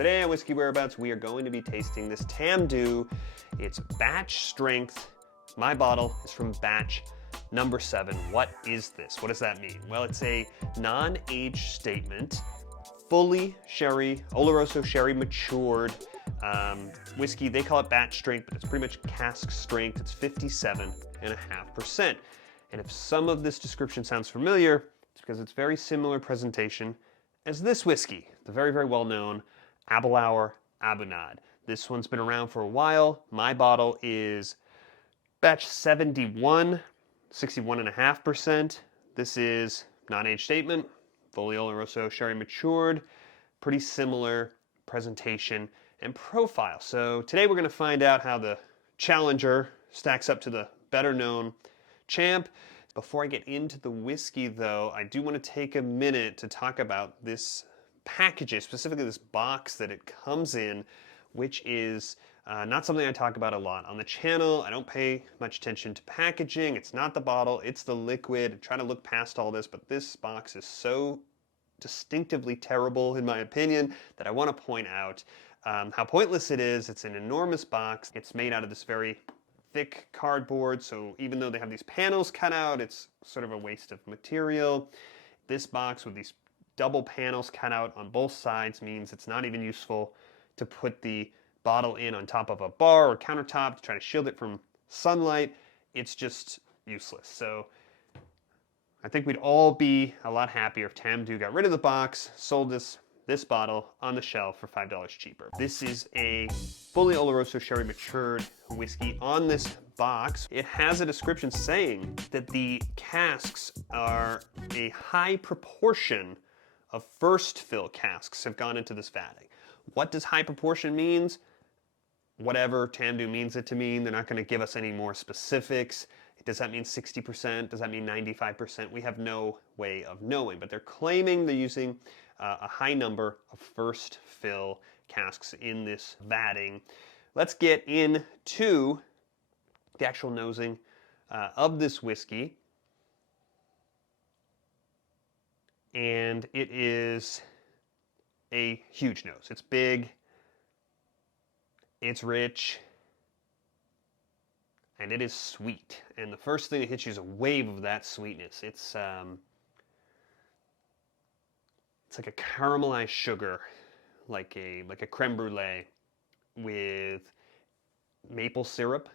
Today on Whiskey Whereabouts, we are going to be tasting this Tamdhu. It's batch strength. My bottle is from batch number 7. What is this? What does that mean? Well, it's a non-age statement, fully sherry, Oloroso Sherry matured whiskey. They call it batch strength, but it's pretty much cask strength. It's 57.5%. And if some of this description sounds familiar, it's because it's very similar presentation as this whiskey, the very, very well-known Aberlour A'bunadh. This one's been around for a while. My bottle is batch 71, 61.5%. This is non-age statement, fully Oloroso Sherry matured, pretty similar presentation and profile. So today we're going to find out how the Challenger stacks up to the better-known Champ. Before I get into the whiskey, though, I do want to take a minute to talk about this packaging, specifically this box that it comes in, which is not something I talk about a lot on the channel. I don't pay much attention to packaging. It's not the bottle, it's the liquid. I try to look past all this, but this box is so distinctively terrible, in my opinion, that I want to point out how pointless it is. It's an enormous box. It's made out of this very thick cardboard, so even though they have these panels cut out, it's sort of a waste of material. This box with these double panels cut out on both sides means it's not even useful to put the bottle in on top of a bar or countertop to try to shield it from sunlight. It's just useless. So I think we'd all be a lot happier if Tamdhu got rid of the box, sold this bottle on the shelf for $5 cheaper. This is a fully Oloroso Sherry matured whiskey. On this box, it has a description saying that the casks are a high proportion of first fill casks have gone into this vatting. What does high proportion means? Whatever Tamdhu means it to mean. They're not going to give us any more specifics. Does that mean 60%? Does that mean 95%? We have no way of knowing, but they're claiming they're using a high number of first fill casks in this vatting. Let's get into the actual nosing of this whiskey. And it is a huge nose. It's big, it's rich, and it is sweet. And the first thing that hits you is a wave of that sweetness. It's like a caramelized sugar, like a creme brulee with maple syrup,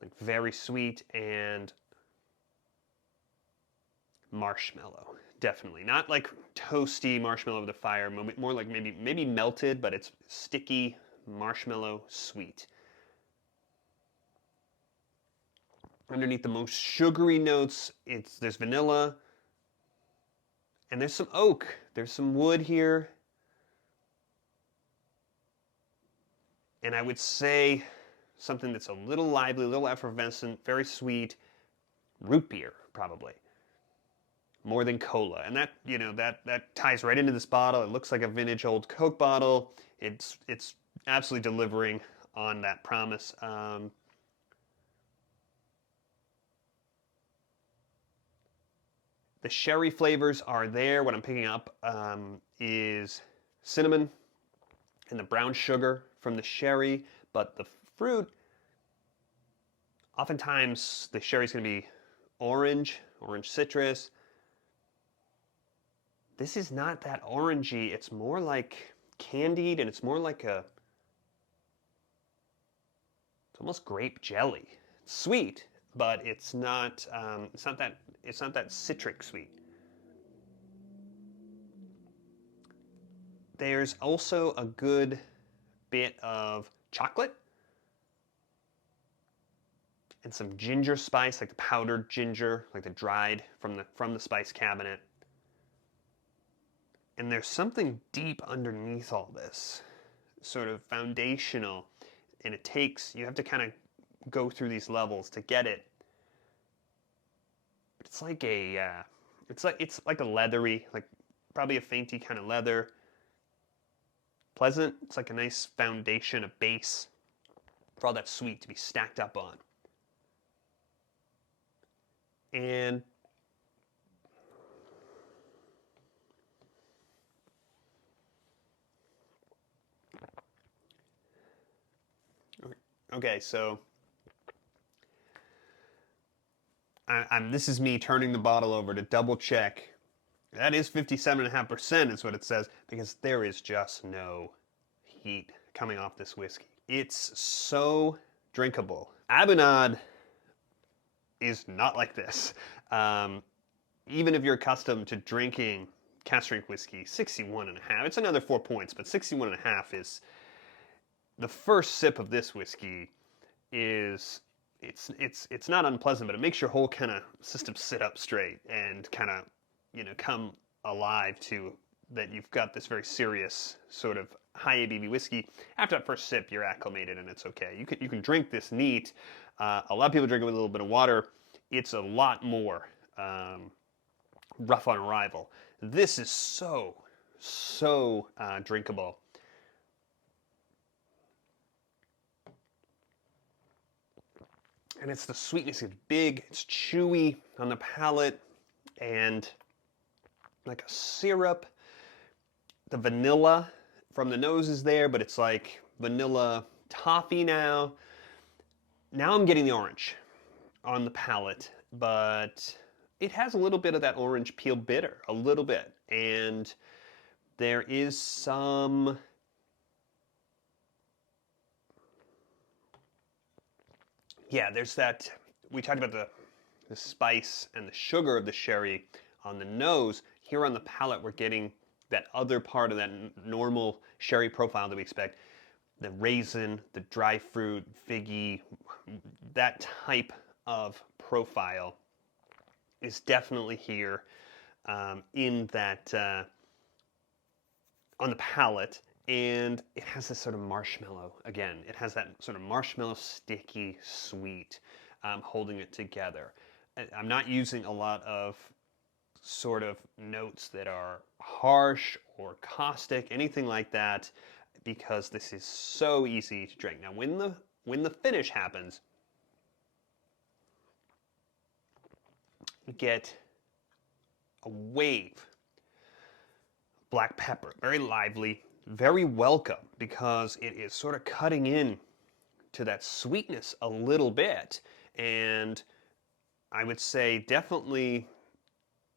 like very sweet, and marshmallow. Definitely not like toasty marshmallow over the fire, more like maybe melted, but it's sticky marshmallow sweet. Underneath the most sugary notes, there's vanilla, and there's some oak. There's some wood here. And I would say something that's a little lively, a little effervescent, very sweet, root beer, probably. More than cola. And that, you know, that ties right into this bottle. It looks like a vintage old Coke bottle. It's absolutely delivering on that promise. The sherry flavors are there. What I'm picking up is cinnamon and the brown sugar from the sherry, but the fruit, oftentimes the sherry is going to be orange citrus. This is not that orangey. It's more like candied, and it's more like it's almost grape jelly. It's sweet, but it's not that citric sweet. There's also a good bit of chocolate and some ginger spice, like the powdered ginger, like the dried from the spice cabinet. And there's something deep underneath all this, sort of foundational, and you have to kind of go through these levels to get it. It's like a leathery, like probably a fainty kind of leather. Pleasant. It's like a nice foundation, a base for all that sweet to be stacked up on. And Okay, so this is me turning the bottle over to double check. That is 57.5% is what it says, because there is just no heat coming off this whiskey. It's so drinkable. A'bunadh is not like this. Even if you're accustomed to drinking cask strength whiskey, 61.5, it's another 4 points, but 61.5 is, the first sip of this whiskey is, it's not unpleasant, but it makes your whole kind of system sit up straight and kind of, you know, come alive to that you've got this very serious sort of high ABV whiskey. After that first sip, you're acclimated and it's okay. You can drink this neat. A lot of people drink it with a little bit of water. It's a lot more rough on arrival. This is so drinkable. And it's the sweetness. It's big, it's chewy on the palate, and like a syrup. The vanilla from the nose is there, but it's like vanilla toffee now. Now I'm getting the orange on the palate, but it has a little bit of that orange peel bitter, a little bit. And there is some, yeah, there's that, we talked about the spice and the sugar of the sherry on the nose. Here on the palate, we're getting that other part of that normal sherry profile that we expect. The raisin, the dry fruit, figgy, that type of profile is definitely here in that, on the palate. And it has this sort of marshmallow, again, it has that sort of marshmallow, sticky, sweet, holding it together. I'm not using a lot of sort of notes that are harsh or caustic, anything like that, because this is so easy to drink. Now, when the finish happens, you get a wave of black pepper, very lively, very welcome, because it is sort of cutting in to that sweetness a little bit. And I would say definitely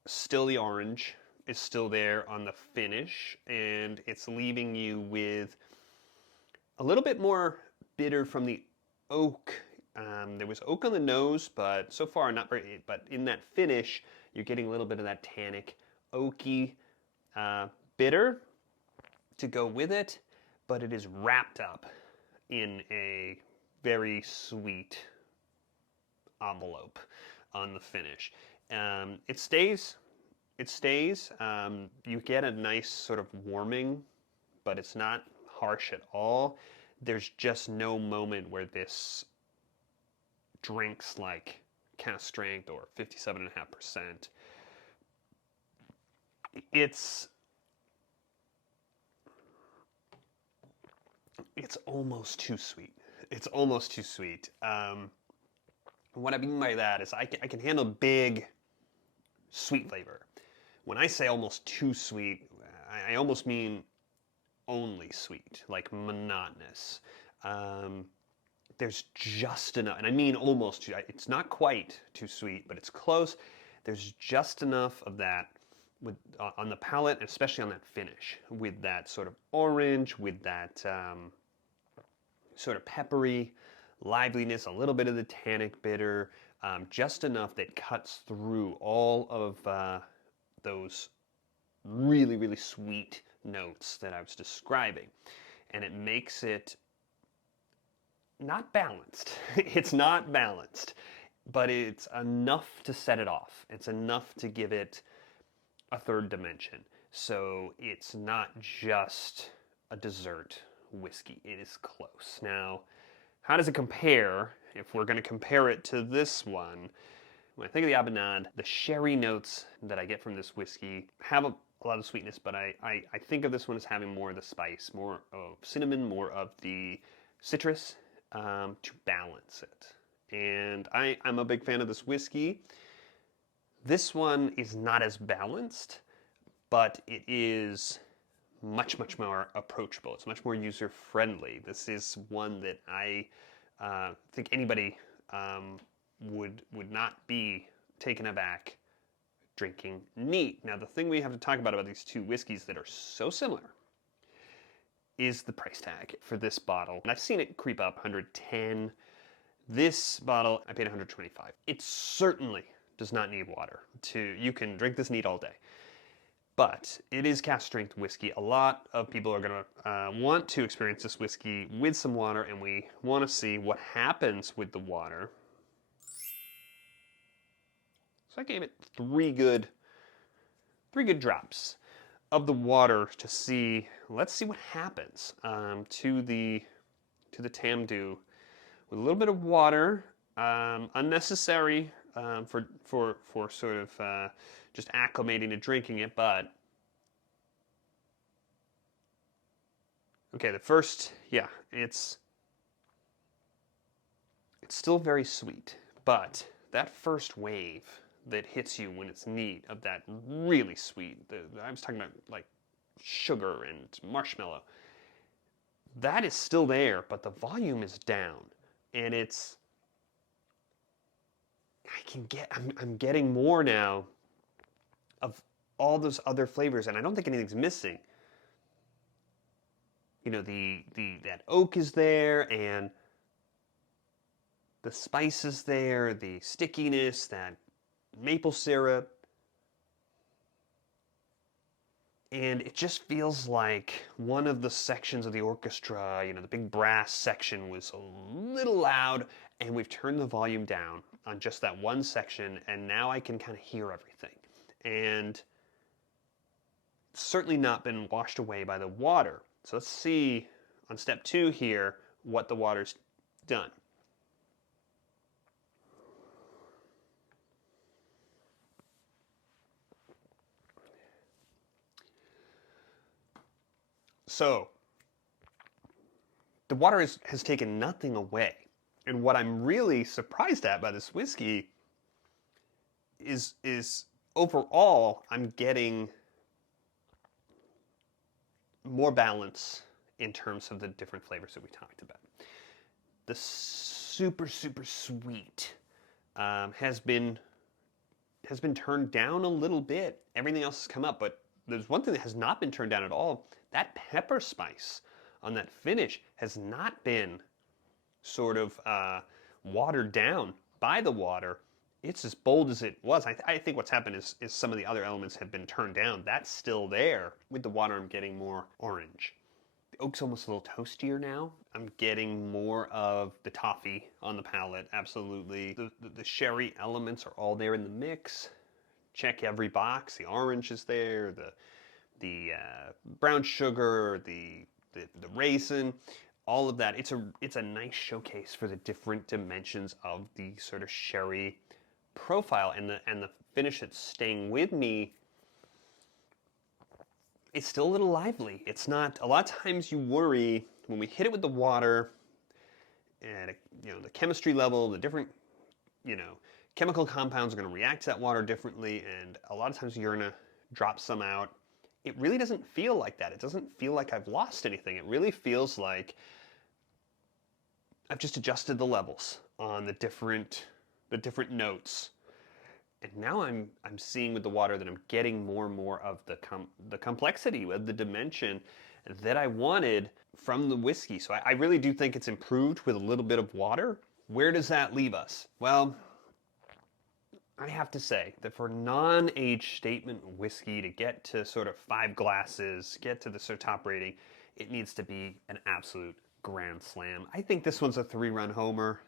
still the orange is still there on the finish, and it's leaving you with a little bit more bitter from the oak. There was oak on the nose, but so far not very, but in that finish, you're getting a little bit of that tannic, oaky, bitter to go with it, but it is wrapped up in a very sweet envelope on the finish. It stays. You get a nice sort of warming, but it's not harsh at all. There's just no moment where this drinks like cask strength or 57.5%. It's almost too sweet. It's almost too sweet. What I mean by that is I can handle big sweet flavor. When I say almost too sweet, I almost mean only sweet, like monotonous. There's just enough, and I mean almost too, it's not quite too sweet, but it's close. There's just enough of that with on the palate, especially on that finish, with that sort of orange, with that sort of peppery liveliness, a little bit of the tannic bitter, just enough that cuts through all of those really, really sweet notes that I was describing. And it makes it not balanced. It's not balanced, but it's enough to set it off. It's enough to give it a third dimension. So it's not just a dessert whiskey. It is close. Now, how does it compare? If we're going to compare it to this one, when I think of the A'bunadh, the sherry notes that I get from this whiskey have a lot of sweetness, but I think of this one as having more of the spice, more of cinnamon, more of the citrus to balance it. And I'm a big fan of this whiskey. This one is not as balanced, but it is much, much more approachable. It's much more user-friendly. This is one that I I think anybody would not be taken aback drinking neat. Now, the thing we have to talk about these two whiskeys that are so similar is the price tag for this bottle. And I've seen it creep up 110. This bottle, I paid 125. It certainly does not need water. You can drink this neat all day. But it is cask strength whiskey. A lot of people are going to want to experience this whiskey with some water, and we want to see what happens with the water. So I gave it three good drops of the water to see. Let's see what happens to the Tamdhu with a little bit of water, unnecessary for sort of just acclimating to drinking it, but okay, the first, yeah, it's still very sweet, but that first wave that hits you when it's neat of that really sweet, I was talking about like sugar and marshmallow, that is still there, but the volume is down, and I'm getting more now of all those other flavors, and I don't think anything's missing. You know, that oak is there, and the spice is there, the stickiness, that maple syrup, and it just feels like one of the sections of the orchestra, you know, the big brass section was a little loud, and we've turned the volume down on just that one section, and now I can kind of hear everything. And it's certainly not been washed away by the water. So let's see on step 2 here what the water's done. So the water has taken nothing away. And what I'm really surprised at by this whiskey is overall, I'm getting more balance in terms of the different flavors that we talked about. The super, super sweet has been turned down a little bit. Everything else has come up, but there's one thing that has not been turned down at all. That pepper spice on that finish has not been sort of watered down by the water. It's as bold as it was. I think what's happened is some of the other elements have been turned down. That's still there. With the water, I'm getting more orange. The oak's almost a little toastier now. I'm getting more of the toffee on the palate, absolutely. The sherry elements are all there in the mix. Check every box. The orange is there, the brown sugar, the raisin, all of that. It's a nice showcase for the different dimensions of the sort of sherry profile, and the finish that's staying with me. It's still a little lively. It's not. A lot of times you worry when we hit it with the water, and the chemistry level, the different chemical compounds are going to react to that water differently, and a lot of times you're going to drop some out. It really doesn't feel like that. It doesn't feel like I've lost anything. It really feels like I've just adjusted the levels on the different notes. And now I'm seeing with the water that I'm getting more and more of the complexity, of the dimension that I wanted from the whiskey. So I really do think it's improved with a little bit of water. Where does that leave us? Well, I have to say that for non-age statement whiskey to get to sort of 5 glasses, get to the sort of top rating, it needs to be an absolute grand slam. I think this one's a 3-run homer.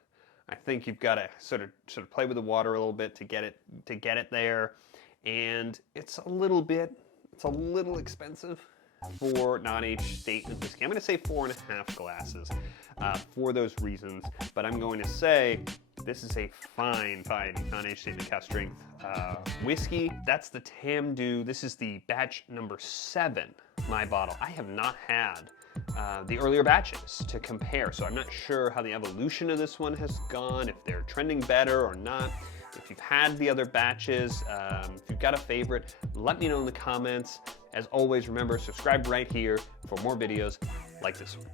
I think you've got to sort of play with the water a little bit to get it there, and it's a little expensive for non-age statement whiskey. I'm going to say 4.5 glasses for those reasons, but I'm going to say this is a fine non-age statement cask strength whiskey. That's the Tamdhu. This is the batch number 7, my bottle. I have not had the earlier batches to compare, so I'm not sure how the evolution of this one has gone, if they're trending better or not. If you've had the other batches, if you've got a favorite, let me know in the comments. As always, remember, subscribe right here for more videos like this one.